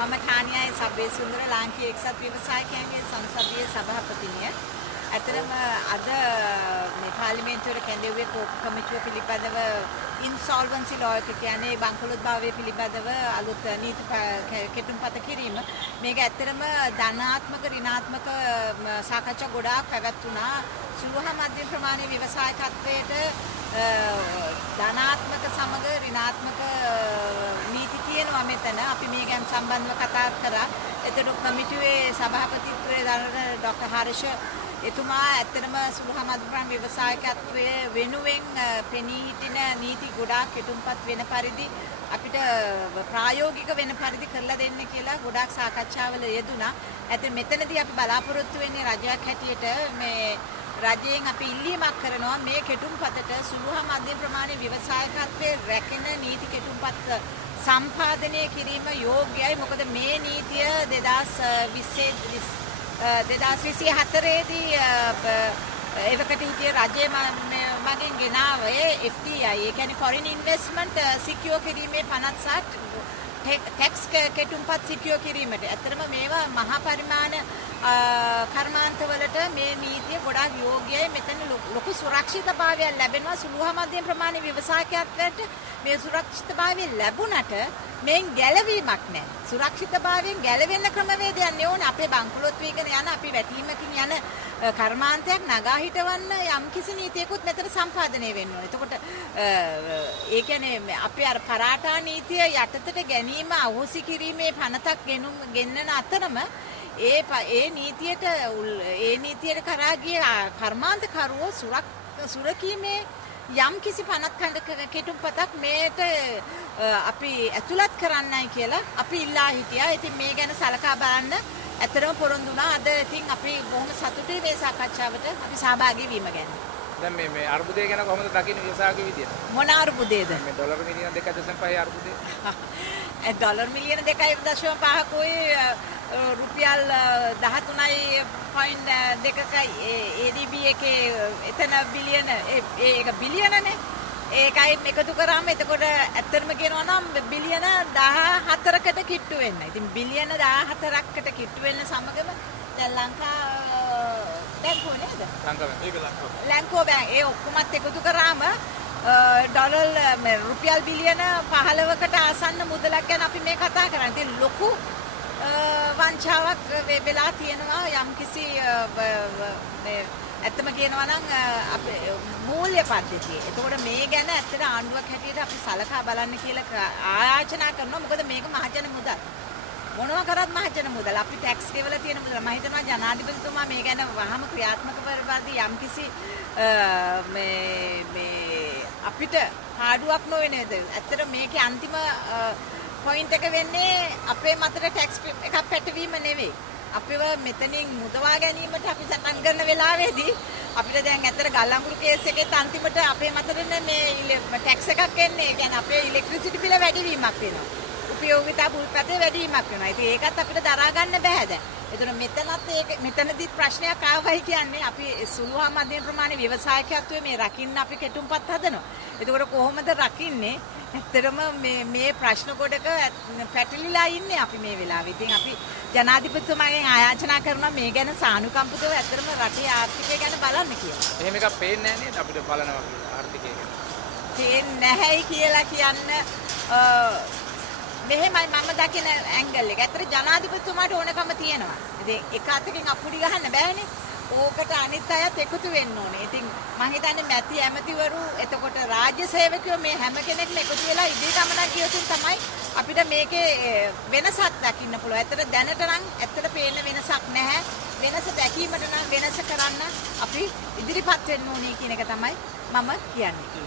මම ඨානියයි සබ්බේ සුන්දර ලාංකීය එක්සත් ව්‍යවසායකයන්ගේ සංසදීය සභාපතිනිය. ඇතරම අද මේ පාර්ලිමේන්තුවේ කැඳෙව්වේ කෝප කමිටුව පිළිබඳව ඉන්සෝල්වන්සි ලෝ එක කියන්නේ බංකොලොත්භාවය පිළිබඳව අලුත් නීති කෙටුම්පත කිරීම. මේක ඇත්තරම ධනාත්මක ඍණාත්මක සාකච්ඡා ගොඩාක් පැවැත්ුණා. සුළු හා මධ්‍යම ප්‍රමාණයේ ව්‍යවසායකත්වයට ධනාත්මක සමග ඍණාත්මක නීති තියෙනවා මෙතන. අපි මේ ගැන සම්බන්ධව කතා කරා. එතකොට කමිටුවේ සභාපතිත්වයේ දරන ඩොක්ටර් හර්ෂ එතුමා ඇත්තටම සුළු හා මධ්‍යම ප්‍රමාණ ව්‍යවසායකත්වයේ වෙනුවෙන් පෙනී හිටින නීති ගොඩාක් කෙටුම්පත් වෙන පරිදි අපිට ප්‍රායෝගික වෙන පරිදි කරලා දෙන්න කියලා ගොඩාක් සාකච්ඡාවල යෙදුණා. ඇත්තට මෙතනදී අපි බලාපොරොත්තු වෙන්නේ රජයක් හැටියට මේ රජයෙන් අපි ඉල්ලීමක් කරනවා මේ කෙටුම්පතට සුළු හා මධ්‍යම ප්‍රමාණයේ ව්‍යවසායකත්වයේ රැකෙන නීති කෙටුම්පත් සම්පාදනය කිරීම යෝග්‍යයි. මොකද මේ නීතිය 2024 දී එවකට හිටිය රජය මගෙන් ගෙනාවේ FDI ඒ කියන්නේ foreign investment secure කිරීමේ 50 ටැක්ස් කෙටුම්පත් සිකියෝ කිරීමට. ඇත්තටම මේවා මහා පරිමාණ කර්මාන්තවලට මේ නීතිය ගොඩාක් යෝග්‍යයි. මෙතන ලොකු සුරක්ෂිතභාවයක් ලැබෙනවා. සුළු හා මධ්‍යම ප්‍රමාණයේ ව්‍යවසායකත්වයට මේ සුරක්ෂිතභාවය ලැබුණට මේන් ගැලවීමක් නැහැ. සුරක්ෂිතභාවයෙන් ගැලවෙන්න ක්‍රමවේදයක් නෙවෙයි. අපේ බංකොලොත් වීගෙන යන අපි වැටීමකින් යන කර්මාන්තයක් නගා හිටවන්න යම්කිසි නීතියකුත් මෙතන සම්පාදනය වෙන්න ඕනේ. එතකොට ඒ කියන්නේ අපේ අර පරාටා නීතිය යටතට ගැනීම අහෝසි කිරීමේ පනතක් ගෙන්නන අතරම ඒ නීතියට කරා ගිය කර්මාන්තකරුවෝ සුරකීමේ යම් කිසි පනත් කෙටුම්පතක් මේට අපි ඇතුළත් කරන්නයි කියලා අපි ඉල්ලා හිටියා. ඉතින් මේ ගැන සලකා බලන්න ඇත්තටම පොරොන්දු වුණා. අද ඉතින් අපි බොහොම සතුටුයි මේ සාකච්ඡාවට අපි සහභාගී වීම ගැන. දැන් මේ අර්බුදය ගැන කොහොමද දකින්නේ ව්‍යවසායක විදියට? මොන අර්බුදයේද? මේ ඩොලර් මිලියන 2.5 අර්බුදය. ඩොලර් මිලියන 2.5ක රුපියල් 13.2ක ADB එකේ එතන බිලියන ඒක බිලියනනේ. ඒකයි එකතු කරාම එතකොට ඇත්තටම කියනවා නම් බිලියන 14කට කිට්ටු වෙන්න. ඉතින් බිලියන 14කට කිට්ටු වෙන්න සමගම දැන් බැංකුව නේද? ලංකෝ බැංක් ඒ ඔක්කොමත් එකතු කරාම ඩොලර් රුපියල් බිලියන 15කට ආසන්න මුදලක් ගැන අපි මේ කතා කරන්නේ. ඉතින් ලොකු වංචාවක් වෙලා තියෙනවා යම්කිසි ඇත්තම කියනවා නම් අපේ මූල්‍ය පද්ධතිය. එතකොට මේ ගැන ඇත්තට ආණ්ඩුවක් හැටියට අපි සලකා බලන්න කියලා ආයාචනා කරනවා. මොකද මේක මහජන මුදල්. මොනවා කරත් මහජන මුදල්. අපි ටැක්ස් ගෙවලා තියෙන මුදල්. මම හිතනවා ජනාධිපතිතුමා මේ ගැන වහම ක්‍රියාත්මක කරපද්දී යම්කිසි මේ අපිට පාඩුවක් නොවේ නේද? ඇත්තට මේකේ අන්තිම පොයින්ට් එක වෙන්නේ අපේ මතට ටැක්ස් එකක් පැටවීම නෙවෙයි. අපිව මෙතනින් මුදවා ගැනීමට අපි සටන් කරන වෙලාවේදී අපිට දැන් ඇත්තට ගල් අඟුරු කේස් එකේත් අන්තිමට අපේ මතට මේ ටැක්ස් එකක් එන්නේ. ඒ කියන්නේ අපේ ඉලෙක්ට්‍රිසිටි බිල වැඩිවීමක් වෙනවා. උපයෝගිතා බුල්පතේ වැඩිවීමක් වෙනවා. ඉතින් ඒකත් අපිට දරා ගන්න බෑ දැන්. එතන මෙතනදිත් ප්‍රශ්නයක් ආවයි කියන්නේ අපි සුළු හා මධ්‍යම ප්‍රමාණයේ ව්‍යවසායකත්වයේ මේ රකින්න අපි කෙටුම්පත් හදනවා. එතකොට කොහොමද රකින්නේ? ඇත්තටම මේ ප්‍රශ්න කොටක පැටලිලා ඉන්නේ අපි මේ වෙලාවේ. ඉතින් අපි ජනාධිපතිතුමාගෙන් ආයාචනා කරනවා මේ ගැන සානුකම්පිතව ඇත්තටම රටේ ආර්ථිකය ගැන බලන්න කියලා. එහෙම එකක් පේන්නේ නැහැ නේද අපිට බලනවා ආර්ථිකය ගැන. පේන්නේ නැහැයි කියලා කියන්න මෙහෙමයි මම දකින ඇන්ගල් එක. ඇත්තට ජනාධිපතිතුමාට ඕනකම තියෙනවා. ඉතින් එක අතකින් අපුඩි ගහන්න බෑනේ. ඕකට අනිත් අයත් එකතු වෙන්න ඕනේ. ඉතින් මම හිතන්නේ මැති ඇමතිවරු එතකොට රාජ්‍ය සේවකයෝ මේ හැම කෙනෙක්ම එකතු වෙලා ඉදිරි ගමනක් ගියොත් තමයි අපිට මේකේ වෙනසක් දකින්න පුළුවන්. ඇත්තට දැනට නම් ඇත්තට පේන වෙනසක් නැහැ. වෙනස දැකීමට නම් වෙනස කරන්න අපි ඉදිරිපත් වෙන්න ඕනේ කියන එක තමයි මම කියන්නේ.